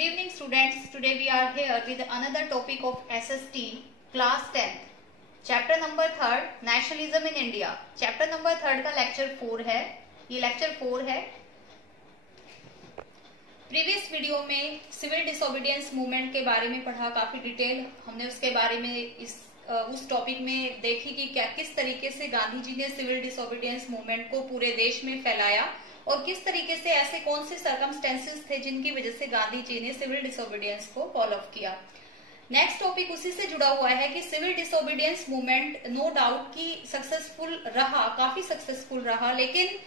Good evening students. Today we are here with another topic of SST class 10th. Chapter number 3 Nationalism in India. Chapter number 3 का lecture 4 है. ये lecture 4 है. Previous video में civil disobedience movement के बारे में पढ़ा, काफी डिटेल हमने उसके बारे में उस टॉपिक में देखी कि क्या किस तरीके से गांधी जी ने सिविल डिसोबीडियंस मूवमेंट को पूरे देश में फैलाया और किस तरीके से ऐसे कौन से सर्कमस्टेंसेस थे जिनकी वजह से गांधी जी ने सिविल डिसोबीडियंस को फॉलो अप किया. नेक्स्ट टॉपिक उसी से जुड़ा हुआ है कि civil disobedience movement no doubt की सक्सेसफुल रहा, काफी सक्सेसफुल रहा, लेकिन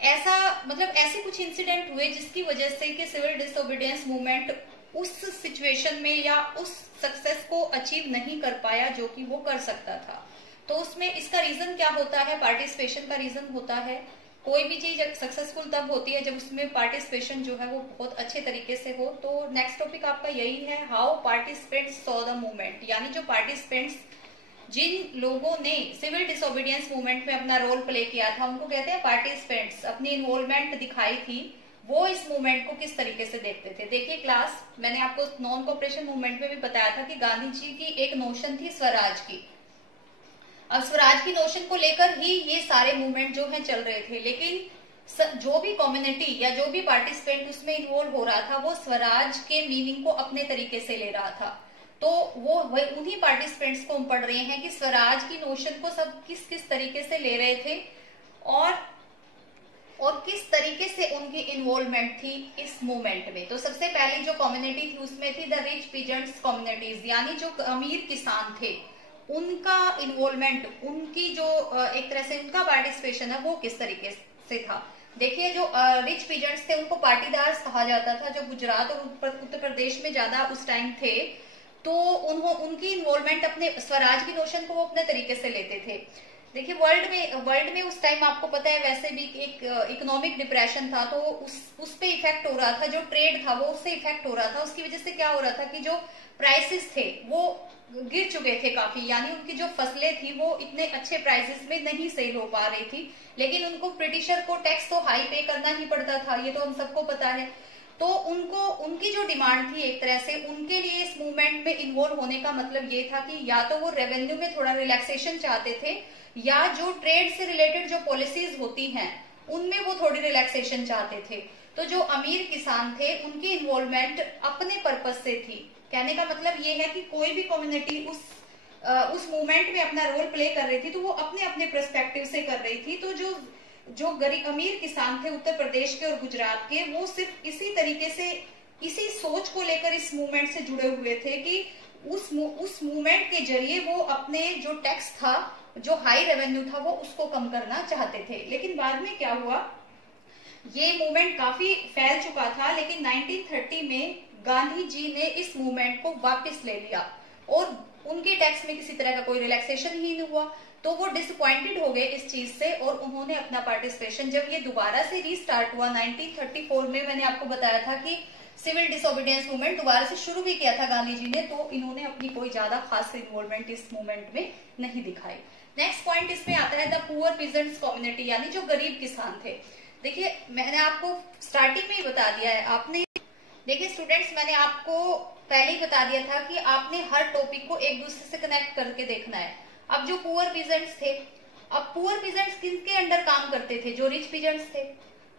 ऐसे कुछ इंसिडेंट हुए जिसकी वजह से कि सिविल डिसोबीडियंस मूवमेंट उस सिचुएशन में या उस सक्सेस को अचीव नहीं कर पाया जो कि वो कर सकता था. तो उसमें इसका रीजन क्या होता है? पार्टिसिपेशन का रीजन होता है. कोई भी चीज सक्सेसफुल तब होती है जब उसमें पार्टिसिपेशन जो है वो बहुत अच्छे तरीके से हो. तो नेक्स्ट टॉपिक आपका यही है, how participants saw the movement, यानी जो पार्टिसिपेंट्स जिन लोगों ने सिविल डिसोबीडियंस मूवमेंट में अपना रोल प्ले किया था उनको कहते हैं पार्टिसिपेंट्स. अपनी इन्वॉल्वमेंट दिखाई थी, वो इस मूवमेंट को किस तरीके से देखते थे. देखिए क्लास, मैंने आपको नॉन कोऑपरेशन मूवमेंट में भी बताया था कि गांधी जी की एक नोशन थी स्वराज की. अब स्वराज की नोशन को लेकर ही ये सारे मूवमेंट जो है चल रहे थे, लेकिन जो भी कम्युनिटी या जो भी पार्टिसिपेंट उसमें इन्वॉल्व हो रहा था वो स्वराज के मीनिंग को अपने तरीके से ले रहा था. तो वो उन्हीं पार्टिसिपेंट्स को हम पढ़ रहे हैं कि स्वराज की नोशन को सब किस किस तरीके से ले रहे थे और किस तरीके से उनकी इन्वॉल्वमेंट थी इस मूवमेंट में. तो सबसे पहले जो कम्युनिटी थी उसमें थी द रिच पीजेंट्स कम्युनिटीज, यानी जो अमीर किसान थे उनका इन्वॉल्वमेंट, उनकी जो एक तरह से उनका पार्टिसिपेशन है वो किस तरीके से था. देखिए जो रिच पीजेंट्स थे उनको पाटीदार कहा जाता था, जो गुजरात और उत्तर प्रदेश में ज्यादा उस टाइम थे. तो उनकी इन्वॉल्वमेंट अपने स्वराज की नोशन को वो अपने तरीके से लेते थे. देखिए वर्ल्ड में उस टाइम आपको पता है वैसे भी एक इकोनॉमिक डिप्रेशन था, तो उस पे इफेक्ट हो रहा था. जो ट्रेड था वो उससे इफेक्ट हो रहा था. उसकी वजह से क्या हो रहा था कि जो प्राइसेस थे वो गिर चुके थे काफी, यानी उनकी जो फसलें थी वो इतने अच्छे प्राइसेस में नहीं सेल हो पा रही थी. लेकिन उनको ब्रिटिशर को टैक्स तो हाई पे करना ही पड़ता था, ये तो हम सबको पता है. तो उनकी जो डिमांड थी एक तरह से उनके लिए इस मूवमेंट में इन्वॉल्व होने का मतलब ये था कि या तो वो रेवेन्यू में थोड़ा रिलैक्सेशन चाहते थे या जो ट्रेड से रिलेटेड जो पॉलिसीज होती हैं उनमें वो थोड़ी रिलैक्सेशन चाहते थे. तो जो अमीर किसान थे उनकी इन्वॉल्वमेंट अपने पर्पज से थी. कहने का मतलब ये है कि कोई भी कम्युनिटी उस मूवमेंट में अपना रोल प्ले कर रही थी तो वो अपने अपने पर्सपेक्टिव से कर रही थी. तो जो गरीब अमीर किसान थे उत्तर प्रदेश के और गुजरात के, वो सिर्फ इसी तरीके से इसी सोच को लेकर इस मूवमेंट से जुड़े हुए थे कि उस मूवमेंट के जरिए वो अपने जो टैक्स था, जो हाई रेवेन्यू था, वो उसको कम करना चाहते थे. लेकिन बाद में क्या हुआ, ये मूवमेंट काफी फैल चुका था, लेकिन 1930 में गांधी जी ने इस मूवमेंट को वापस ले लिया और उनके टैक्स में किसी तरह का कोई रिलैक्सेशन ही नहीं हुआ. तो वो डिसअपॉइंटेड हो गए इस चीज से और उन्होंने अपना पार्टिसिपेशन, जब ये दोबारा से रीस्टार्ट हुआ 1934 में, मैंने आपको बताया था कि सिविल डिसोबीडियंस मूवमेंट दोबारा से शुरू भी किया था गांधी जी ने, तो इन्होंने अपनी कोई ज्यादा खास इन्वॉल्वमेंट इस मूवमेंट में नहीं दिखाई. नेक्स्ट पॉइंट इसमें आता है द पुअर पीजेंट्स कम्युनिटी, यानी जो गरीब किसान थे. देखिए मैंने आपको स्टार्टिंग में ही बता दिया है, आपने देखिए स्टूडेंट्स, मैंने आपको पहले ही बता दिया था कि आपने हर टॉपिक को एक दूसरे से कनेक्ट करके देखना है. अब जो पुअर पीजेंट्स थे, अब पुअर पीजेंट्स किसके अंडर काम करते थे? जो रिच पीजेंट्स थे.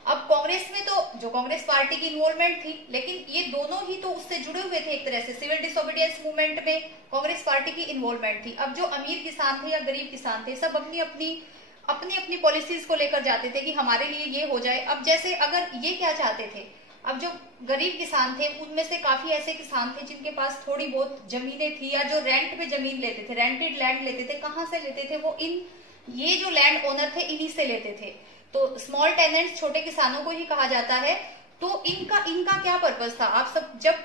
अब कांग्रेस में तो जो कांग्रेस पार्टी की इन्वॉल्वमेंट थी, लेकिन ये दोनों ही तो उससे जुड़े हुए थे एक तरह से. सिविल डिसोबीडियंस मूवमेंट में कांग्रेस पार्टी की इन्वॉल्वमेंट थी. अब जो अमीर किसान थे या गरीब किसान थे, सब अपनी अपनी पॉलिसीज को लेकर जाते थे कि हमारे लिए ये हो जाए. अब जैसे अगर ये क्या चाहते थे, अब जो गरीब किसान थे उनमें से काफी ऐसे किसान थे जिनके पास थोड़ी बहुत जमीनें थी या जो रेंट पे जमीन लेते थे, रेंटेड लैंड लेते थे. कहाँ से लेते थे? वो ये जो लैंड ओनर थे इन्हीं से लेते थे. तो स्मॉल टेनेंट्स, छोटे किसानों को ही कहा जाता है. तो इनका क्या पर्पज था? आप सब जब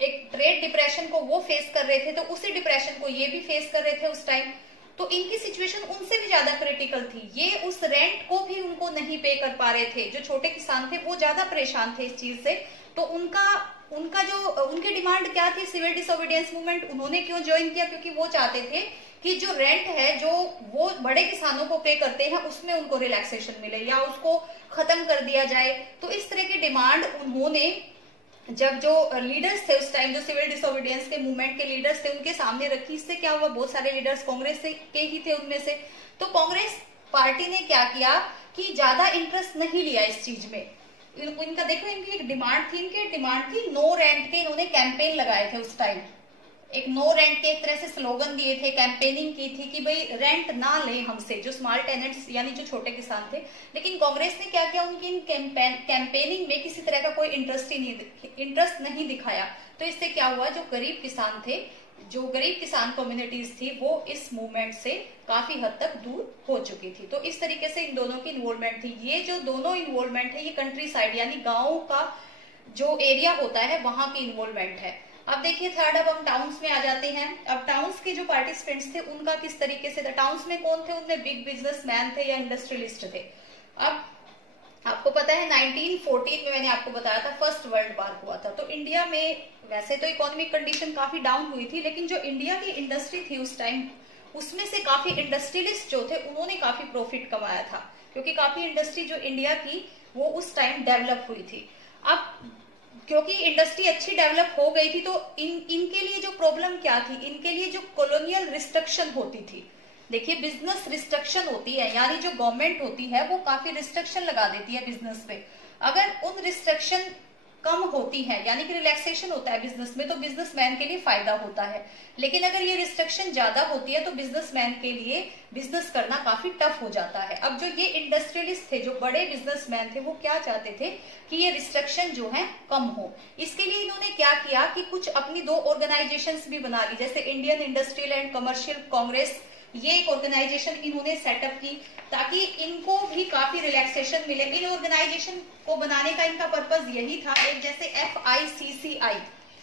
एक ट्रेड डिप्रेशन को वो फेस कर रहे थे तो उसी डिप्रेशन को ये भी फेस कर रहे थे उस टाइम. तो इनकी सिचुएशन उनसे भी ज्यादा क्रिटिकल थी. ये उस रेंट को भी उनको नहीं पे कर पा रहे थे. जो छोटे किसान थे वो ज्यादा परेशान थे इस चीज से. तो उनकी डिमांड क्या थी? सिविल डिसोबीडियंस मूवमेंट उन्होंने क्यों ज्वाइन किया? क्योंकि वो चाहते थे कि जो रेंट है जो वो बड़े किसानों को पे करते हैं उसमें उनको रिलैक्सेशन मिले या उसको खत्म कर दिया जाए. तो इस तरह की डिमांड उन्होंने जब जो लीडर्स थे उस टाइम, जो सिविल डिसोबीडियंस के मूवमेंट के लीडर्स थे, उनके सामने रखी। इससे क्या हुआ, बहुत सारे लीडर्स कांग्रेस के ही थे उनमें से। तो कांग्रेस पार्टी ने क्या किया कि ज्यादा इंटरेस्ट नहीं लिया इस चीज में। इनका देखो, इनकी एक डिमांड थी, इनकी डिमांड थी नो रेंट के। इन्होंने कैंपेन लगाए थे उस टाइम, एक नो रेंट के एक तरह से स्लोगन दिए थे, कैंपेनिंग की थी कि भाई रेंट ना लें हमसे, जो स्मॉल टेनेंट्स यानी जो छोटे किसान थे। लेकिन कांग्रेस ने क्या किया, उनकी इन कैंपेनिंग में किसी तरह का कोई इंटरेस्ट नहीं दिखाया। तो इससे क्या हुआ, जो गरीब किसान थे, जो गरीब किसान कम्युनिटीज थी, वो इस मूवमेंट से काफी हद तक दूर हो चुकी थी। तो इस तरीके से इन दोनों की इन्वॉल्वमेंट थी। ये जो दोनों इन्वॉल्वमेंट है, ये कंट्री साइड यानी गाँव का जो एरिया होता है वहां की इन्वॉल्वमेंट है। अब देखिए थर्ड, अब हम टाउन्स में आ जाते हैं। अब टाउन्स के जो पार्टिसिपेंट्स थे उनका किस तरीके से था। टाउन्स में कौन थे, उनमें बिग बिजनेसमैन थे या इंडस्ट्रियलिस्ट थे। अब आपको पता है 1914 में मैंने आपको बताया था फर्स्ट वर्ल्ड वॉर हुआ था। तो इंडिया में वैसे तो इकोनॉमिक कंडीशन काफी डाउन हुई थी, लेकिन जो इंडिया की इंडस्ट्री थी उस टाइम, उसमें से काफी इंडस्ट्रियलिस्ट जो थे उन्होंने काफी प्रॉफिट कमाया था, क्योंकि काफी इंडस्ट्री जो इंडिया की वो उस टाइम डेवलप हुई थी। अब क्योंकि इंडस्ट्री अच्छी डेवलप हो गई थी, तो इनके लिए जो प्रॉब्लम क्या थी, इनके लिए जो कॉलोनियल रिस्ट्रिक्शन होती थी। देखिए बिजनेस रिस्ट्रिक्शन होती है, यानी जो गवर्नमेंट होती है वो काफी रिस्ट्रिक्शन लगा देती है बिजनेस पे। अगर उन रिस्ट्रिक्शन कम होती है, यानी कि रिलैक्सेशन होता है बिजनेस में, तो बिजनेसमैन के लिए फायदा होता है। लेकिन अगर ये रिस्ट्रिक्शन ज्यादा होती है तो बिजनेसमैन के लिए बिजनेस करना काफी टफ हो जाता है। अब जो ये इंडस्ट्रियलिस्ट थे, जो बड़े बिजनेसमैन थे, वो क्या चाहते थे कि ये रिस्ट्रिक्शन जो है कम हो। इसके लिए इन्होंने क्या किया कि कुछ अपनी दो ऑर्गेनाइजेशंस भी बना ली, जैसे Indian industrial and commercial Congress, ये एक ऑर्गेनाइजेशन इन्होंने सेटअप की ताकि इनको भी काफी रिलैक्सेशन मिले। इन ऑर्गेनाइजेशन को बनाने का इनका पर्पज यही था। एक जैसे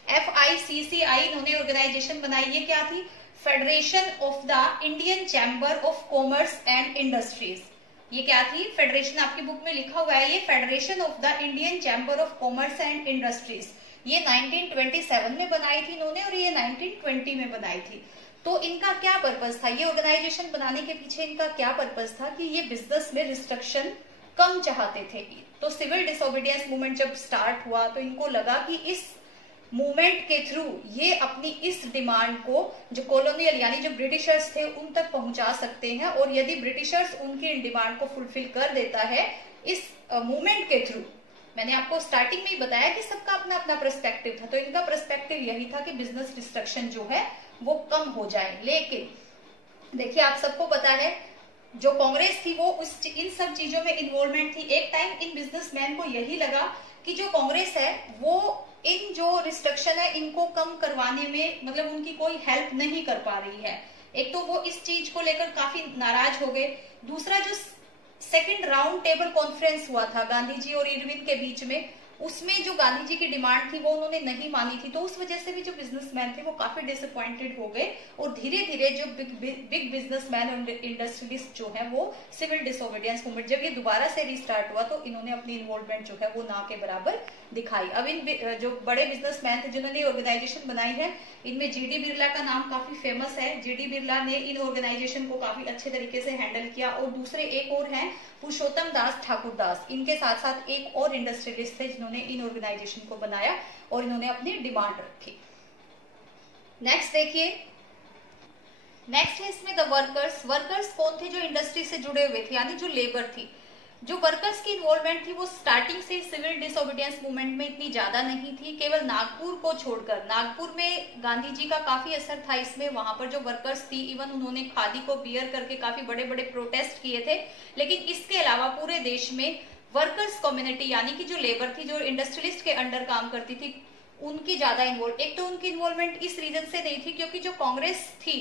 FICCI इन्होंने ऑर्गेनाइजेशन बनाई। ये क्या थी, federation of the Indian chamber of commerce and industries. ये क्या थी, फेडरेशन, आपकी बुक में लिखा हुआ है ये federation of the Indian chamber of commerce and industries. ये 1927 में बनाई थी इन्होंने, और ये 1920 में बनाई थी। तो इनका क्या पर्पज था, ये ऑर्गेनाइजेशन बनाने के पीछे इनका क्या पर्पज था कि ये बिजनेस में रिस्ट्रिक्शन कम चाहते थे। तो सिविल डिसोबीडियंस मूवमेंट जब स्टार्ट हुआ तो इनको लगा कि इस मूवमेंट के थ्रू ये अपनी इस डिमांड को जो कॉलोनियल यानी जो ब्रिटिशर्स थे उन तक पहुंचा सकते हैं, और यदि ब्रिटिशर्स उनकी इन डिमांड को फुलफिल कर देता है इस मूवमेंट के थ्रू, मैंने आपको स्टार्टिंग में ही बताया कि सबका अपना अपना पर्सपेक्टिव था, तो इनका पर्सपेक्टिव यही था कि बिजनेस रिस्ट्रिक्शन जो है वो कम हो जाए। लेकिन देखिए आप सबको पता है जो कांग्रेस थी वो इन सब चीजों में इन्वॉल्वमेंट थी। एक टाइम इन बिजनेसमैन को यही लगा कि जो कांग्रेस है वो इन जो रिस्ट्रिक्शन है इनको कम करवाने में मतलब उनकी कोई हेल्प नहीं कर पा रही है। एक तो वो इस चीज को लेकर काफी नाराज हो गए। दूसरा, जो सेकंड राउंड टेबल कॉन्फ्रेंस हुआ था गांधी जी और इरविन के बीच में, उसमें जो गांधी जी की डिमांड थी वो उन्होंने नहीं मानी थी। तो उस वजह से भी जो बिजनेसमैन थे वो काफी डिसअपॉइंटेड हो गए, और धीरे धीरे जो बिग बिजनेसमैन और इंडस्ट्रियलिस्ट जो है वो सिविल डिसोबीडियंस मूवमेंट जब ये दोबारा से रिस्टार्ट हुआ तो इन्होंने अपनी इन्वॉल्वमेंट जो है वो ना के बराबर दिखाई। अब इन जो बड़े बिजनेसमैन थे जिन्होंने ऑर्गेनाइजेशन बनाई है, इनमें जीडी बिरला का नाम काफी फेमस है। जीडी बिरला ने इन ऑर्गेनाइजेशन को काफी अच्छे तरीके से हैंडल किया, और दूसरे एक और हैं पुरुषोत्तम दास ठाकुर दास। इनके साथ साथ एक और इंडस्ट्रियलिस्ट थे जिन्होंने इन ऑर्गेनाइजेशन को बनाया और इन्होंने अपनी डिमांड रखी। नेक्स्ट देखिए, नेक्स्ट है इसमें द वर्कर्स। वर्कर्स कौन थे, जो इंडस्ट्री से जुड़े हुए थे यानी जो लेबर थी। जो वर्कर्स की इन्वॉल्वमेंट थी वो स्टार्टिंग से सिविल डिसोबीडियंस मूवमेंट में इतनी ज्यादा नहीं थी, केवल नागपुर को छोड़कर। नागपुर में गांधी जी का काफी असर था इसमें, वहां पर जो वर्कर्स थी इवन उन्होंने खादी को बियर करके काफी बड़े बड़े प्रोटेस्ट किए थे। लेकिन इसके अलावा पूरे देश में वर्कर्स कम्युनिटी यानी कि जो लेबर थी, जो इंडस्ट्रियलिस्ट के अंडर काम करती थी, उनकी ज्यादा इन्वॉल्व। एक तो उनकी इन्वॉल्वमेंट इस रीजन से नहीं थी क्योंकि जो कांग्रेस थी,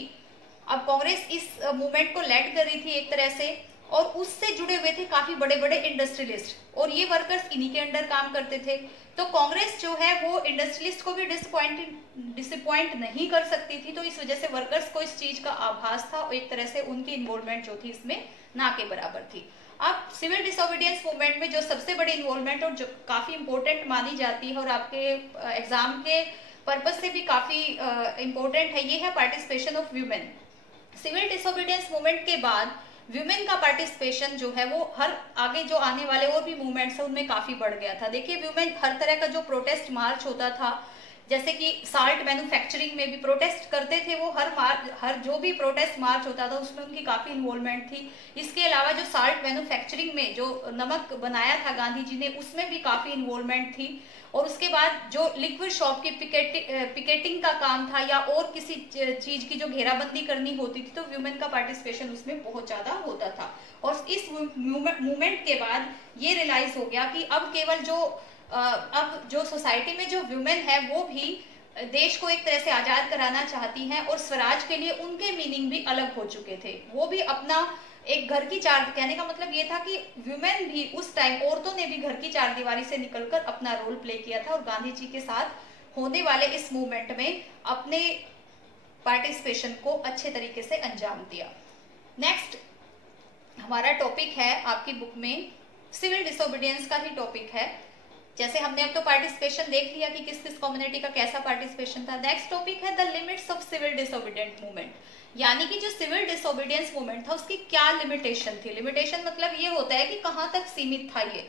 अब कांग्रेस इस मूवमेंट को लेड कर रही थी एक तरह से, और उससे जुड़े हुए थे काफी बड़े बड़े इंडस्ट्रियलिस्ट, और ये वर्कर्स इन्हीं के अंडर काम करते थे। तो कांग्रेस जो है वो इंडस्ट्रियलिस्ट को भी डिसअपॉइंट नहीं कर सकती थी, तो इस वजह से वर्कर्स को इस चीज का आभास था, और एक तरह से उनकी इन्वॉल्वमेंट जो थी इसमें ना के बराबर थी। अब सिविल डिसोबीडियंस मूवमेंट में जो सबसे बड़ी इन्वॉल्वमेंट और जो काफी इंपॉर्टेंट मानी जाती है और आपके एग्जाम के पर्पज से भी काफी इंपॉर्टेंट है, ये है participation of women. Civil disobedience movement के बाद वुमेन का पार्टिसिपेशन जो है वो हर आगे जो आने वाले और भी मूवमेंट्स है उनमें काफी बढ़ गया था। देखिए वुमेन हर तरह का जो प्रोटेस्ट मार्च होता था, जैसे कि साल्ट मैन्युफैक्चरिंग में भी प्रोटेस्ट करते थे वो, हर जो भी प्रोटेस्ट मार्च होता था उसमें उनकी काफी इन्वॉल्वमेंट थी। इसके अलावा जो साल्ट मैन्युफैक्चरिंग में जो नमक बनाया था गांधी जी ने उसमें भी काफी इन्वॉल्वमेंट थी। और उसके बाद जो लिक्विड शॉप की पिकेटिंग का काम था या और किसी चीज की जो घेराबंदी करनी होती थी तो वुमेन का पार्टिसिपेशन उसमें बहुत ज्यादा होता था। और इस मूवमेंट के बाद ये रियलाइज हो गया कि अब जो सोसाइटी में जो वुमेन है वो भी देश को एक तरह से आजाद कराना चाहती हैं और स्वराज के लिए उनके मीनिंग भी अलग हो चुके थे। वो भी अपना एक घर की चार, कहने का मतलब ये था कि वुमेन भी उस टाइम, औरतों ने भी घर की चारदीवारी से निकलकर अपना रोल प्ले किया था और गांधी जी के साथ होने वाले इस मूवमेंट में अपने पार्टिसिपेशन को अच्छे तरीके से अंजाम दिया। नेक्स्ट हमारा टॉपिक है आपकी बुक में सिविल डिसोबीडियंस का ही टॉपिक है। जैसे हमने अब तो पार्टिसिपेशन देख लिया कि किस किस कम्युनिटी का कैसा पार्टिसिपेशन था। नेक्स्ट टॉपिक है the limits of civil disobedient movement, यानी कि जो सिविल डिसोबीडियंस मूवमेंट था उसकी क्या लिमिटेशन थी। लिमिटेशन मतलब ये होता है कि कहाँ तक सीमित था ये,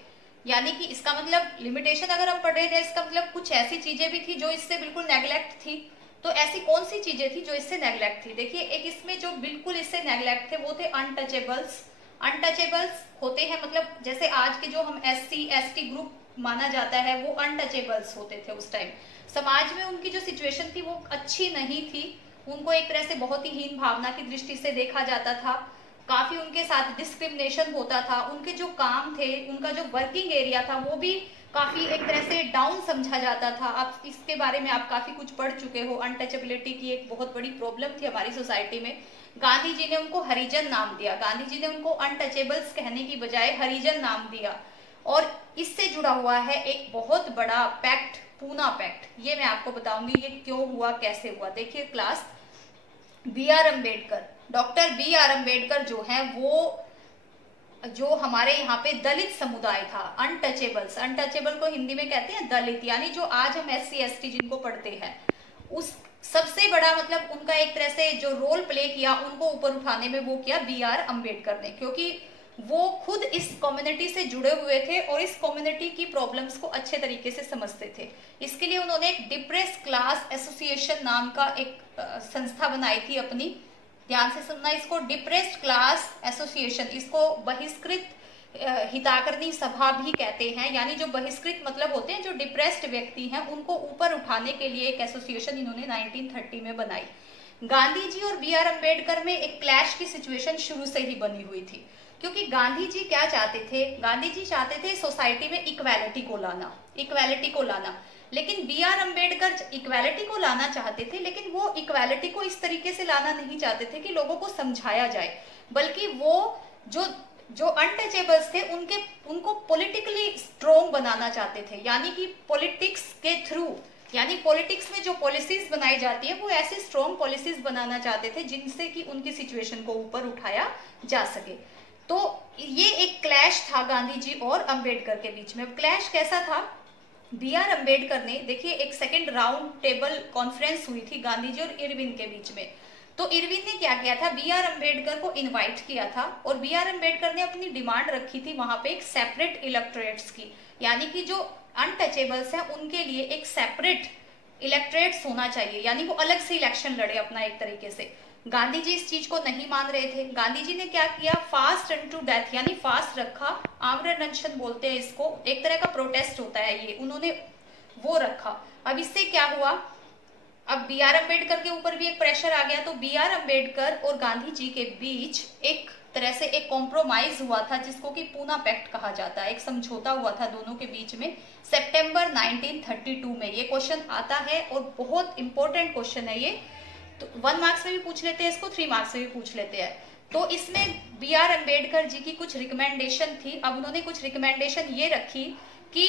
यानी कि इसका मतलब लिमिटेशन अगर हम पढ़ रहे थे इसका मतलब कुछ ऐसी चीजें भी थी जो इससे बिल्कुल नेग्लेक्ट थी। तो ऐसी कौन सी चीजें थी जो इससे नेग्लेक्ट थी? देखिए एक इसमें जो बिल्कुल इससे नेग्लेक्ट थे वो थे अनटचेबल्स। अनटचेबल्स होते हैं मतलब जैसे आज के जो हम SC ST ग्रुप माना जाता है वो अनटचेबल्स होते थे। उस टाइम समाज में उनकी जो सिचुएशन थी वो अच्छी नहीं थी, उनको एक तरह से बहुत ही हीन भावना की दृष्टि से देखा जाता था, काफी उनके साथ डिस्क्रिमिनेशन होता था, उनके जो काम थे, उनका जो वर्किंग एरिया था वो भी काफी एक तरह से डाउन समझा जाता था। आप इसके बारे में आप काफी कुछ पढ़ चुके हो। अनटचेबिलिटी की एक बहुत बड़ी प्रॉब्लम थी हमारी सोसाइटी में। गांधी जी ने उनको हरिजन नाम दिया, गांधी जी ने उनको अनटचेबल्स कहने की बजाय हरिजन नाम दिया। और इससे जुड़ा हुआ है एक बहुत बड़ा पैक्ट, पूना पैक्ट। ये मैं आपको बताऊंगी ये क्यों हुआ, कैसे हुआ। देखिए class, BR Ambedkar, doctor BR Ambedkar जो है वो जो हमारे यहाँ पे दलित समुदाय था, अनटचेबल्स, अनटचेबल को हिंदी में कहते हैं दलित, यानी जो आज हम SC ST जिनको पढ़ते हैं, उस सबसे बड़ा मतलब उनका एक तरह से जो रोल प्ले किया उनको ऊपर उठाने में वो किया BR अम्बेडकर ने, क्योंकि वो खुद इस कम्युनिटी से जुड़े हुए थे और इस कम्युनिटी की प्रॉब्लम्स को अच्छे तरीके से समझते थे। इसके लिए उन्होंने एक डिप्रेस क्लास एसोसिएशन नाम का एक संस्था बनाई थी अपनी, ध्यान से सुनना इसको, डिप्रेस्ड क्लास एसोसिएशन। इसको बहिष्कृत हिताकर्णी सभा भी कहते हैं, यानी जो बहिष्कृत मतलब होते हैं जो डिप्रेस्ड व्यक्ति हैं उनको ऊपर उठाने के लिए एक एसोसिएशन इन्होंने 1930 में बनाई। गांधी जी और BR अम्बेडकर में एक क्लैश की सिचुएशन शुरू से ही बनी हुई थी, क्योंकि गांधी जी क्या चाहते थे, गांधी जी चाहते थे सोसाइटी में इक्वालिटी को लाना, लेकिन BR अम्बेडकर इक्वालिटी को लाना चाहते थे, लेकिन वो इक्वालिटी को इस तरीके से लाना नहीं चाहते थे कि लोगों को समझाया जाए, बल्कि वो जो अनटचेबल्स थे उनको पॉलिटिकली स्ट्रॉन्ग बनाना चाहते थे, यानी कि पॉलिटिक्स के थ्रू, यानी पॉलिटिक्स में जो पॉलिसीज बनाई जाती है वो ऐसी स्ट्रॉन्ग पॉलिसीज बनाना चाहते थे जिनसे कि उनकी सिचुएशन को ऊपर उठाया जा सके। तो ये एक क्लैश था गांधी जी और अम्बेडकर के बीच में। क्लैश कैसा था? BR अम्बेडकर ने, देखिए एक सेकेंड राउंड टेबल कॉन्फ्रेंस हुई थी गांधी जी और इरविन के बीच में। तो इरविन ने क्या किया था, BR अम्बेडकर को इनवाइट किया था और BR अम्बेडकर ने अपनी डिमांड रखी थी वहां पे एक सेपरेट इलेक्टोरेट्स की, यानी कि जो अनटचेबल्स हैं उनके लिए एक सेपरेट इलेक्टोरेट्स होना चाहिए, यानी वो अलग से इलेक्शन लड़े अपना एक तरीके से। गांधी जी इस चीज को नहीं मान रहे थे। गांधी जी ने क्या किया, फास्ट अनटू डेथ, यानी फास्ट रखा, आमरण अनशन बोलते हैं इसको, एक तरह का प्रोटेस्ट होता है ये, उन्होंने वो रखा। अब इससे क्या हुआ, अब BR अम्बेडकर के ऊपर भी एक प्रेशर आ गया, तो BR अम्बेडकर और गांधी जी के बीच एक तरह से एक कॉम्प्रोमाइज हुआ था जिसको कि पूना पैक्ट कहा जाता है, एक समझौता हुआ था दोनों के बीच में सितंबर 1932 में। ये क्वेश्चन आता है और बहुत इंपॉर्टेंट क्वेश्चन है ये, तो 1 मार्क्स में भी पूछ लेते हैं इसको, 3 मार्क्स में भी पूछ लेते हैं। तो इसमें BR अम्बेडकर जी की कुछ रिकमेंडेशन थी। अब उन्होंने कुछ रिकमेंडेशन ये रखी कि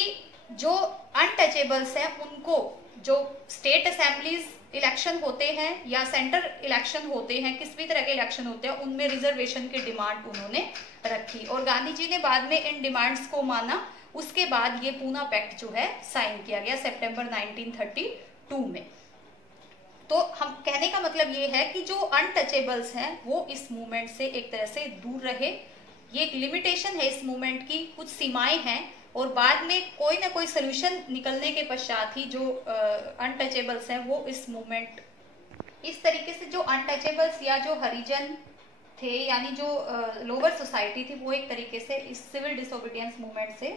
जो अनटचेबल्स हैं उनको, जो स्टेट असेंबलीज इलेक्शन होते हैं या सेंटर इलेक्शन होते हैं, किस भी तरह के इलेक्शन होते हैं, उनमें रिजर्वेशन की डिमांड उन्होंने रखी और गांधी जी ने बाद में इन डिमांड्स को माना। उसके बाद ये पूना पैक्ट जो है साइन किया गया सितंबर 1932 में। तो हम कहने का मतलब ये है कि जो अनटचेबल्स हैं वो इस मूवमेंट से एक तरह से दूर रहे। ये एक लिमिटेशन है इस मूवमेंट की, कुछ सीमाएं हैं, और बाद में कोई ना कोई सोल्यूशन निकलने के पश्चात ही जो अनटचेबल्स हैं वो इस मूवमेंट, इस तरीके से जो अनटचेबल्स या जो हरिजन थे यानी जो लोअर सोसाइटी थी वो एक तरीके से इस सिविल डिसोबीडियंस मूवमेंट से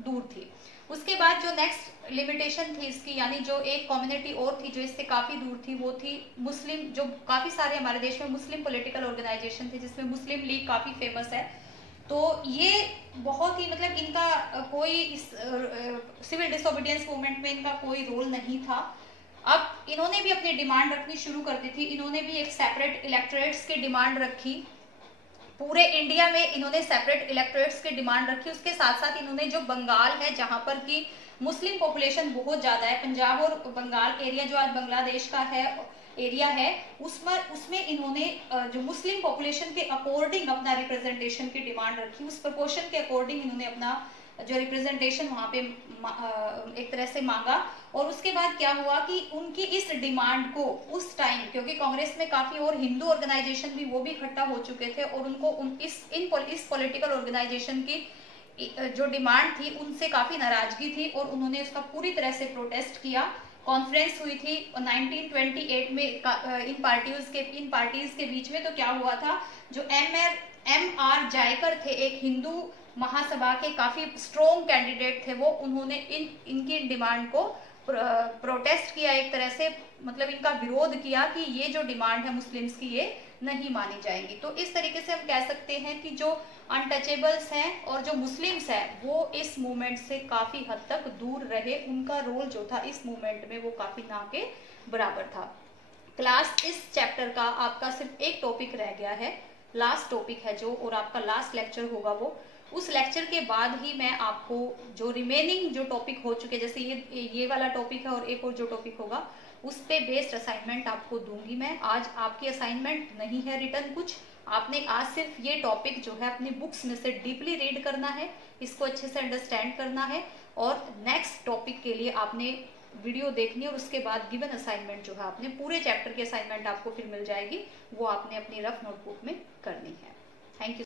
दूर थी। उसके बाद जो नेक्स्ट लिमिटेशन थी इसकी, यानी जो एक कम्युनिटी और थी जो इससे काफी दूर थी, वो थी मुस्लिम। जो काफी सारे हमारे देश में मुस्लिम पॉलिटिकल ऑर्गेनाइजेशन थे जिसमें मुस्लिम लीग काफी फेमस है। तो ये बहुत ही मतलब इनका कोई इस सिविल डिसोबीडियंस मूवमेंट में इनका कोई रोल नहीं था। अब इन्होंने भी अपनी डिमांड रखनी शुरू कर दी थी। इन्होंने भी एक सेपरेट इलेक्टोरेट्स की डिमांड रखी, पूरे इंडिया में इन्होंने सेपरेट इलेक्टोरेट्स की डिमांड रखी। उसके साथ साथ इन्होंने जो बंगाल है जहां पर की मुस्लिम पॉपुलेशन बहुत ज्यादा है, पंजाब और बंगाल एरिया जो आज बांग्लादेश का है एरिया है, उसमें इन्होंने जो मुस्लिम पॉपुलेशन के अकॉर्डिंग अपना रिप्रेजेंटेशन की डिमांड रखी। उस प्रोपोर्शन के अकॉर्डिंग इन्होंने अपना जो रिप्रेजेंटेशन वहां पे एक तरह से मांगा। और उसके बाद क्या हुआ कि उनकी इस डिमांड को उस टाइम, क्योंकि कांग्रेस में काफी और हिंदू ऑर्गेनाइजेशन भी वो भी इकट्ठा हो चुके थे और उनको इस पॉलिटिकल ऑर्गेनाइजेशन की जो डिमांड थी उनसे काफी नाराजगी थी और उन्होंने उसका पूरी तरह से प्रोटेस्ट किया। कॉन्फ्रेंस हुई थी 1928 में इन पार्टीज के बीच में। तो क्या हुआ था, जो एम आर जायकर थे, एक हिंदू महासभा के काफी स्ट्रॉन्ग कैंडिडेट थे, वो उन्होंने इनकी डिमांड को प्रोटेस्ट किया एक तरह से, मतलब इनका विरोध किया कि ये जो डिमांड है मुस्लिम्स की ये नहीं मानी जाएगी। तो इस तरीके से हम कह सकते हैं कि जो अनटचेबल्स हैं और जो मुस्लिम्स हैं वो इस मूवमेंट से काफी हद तक दूर रहे। उनका रोल जो था इस मूवमेंट में वो काफी ना के बराबर था। क्लास इस चैप्टर का आपका सिर्फ एक टॉपिक रह गया है, लास्ट टॉपिक है जो, और आपका लास्ट लेक्चर होगा वो। उस लेक्चर के बाद ही मैं आपको जो रिमेनिंग जो टॉपिक हो चुके, जैसे ये वाला टॉपिक है और एक और जो टॉपिक होगा उस पे बेस्ड असाइनमेंट आपको दूंगी मैं। आज आपकी असाइनमेंट नहीं है रिटर्न कुछ, आपने आज सिर्फ ये टॉपिक जो है अपनी बुक्स में से डीपली रीड करना है, इसको अच्छे से अंडरस्टैंड करना है, और नेक्स्ट टॉपिक के लिए आपने वीडियो देखनी है और उसके बाद गिवन असाइनमेंट जो है आपने पूरे चैप्टर की असाइनमेंट आपको फिर मिल जाएगी, वो आपने अपनी रफ नोटबुक में करनी है। Thank you.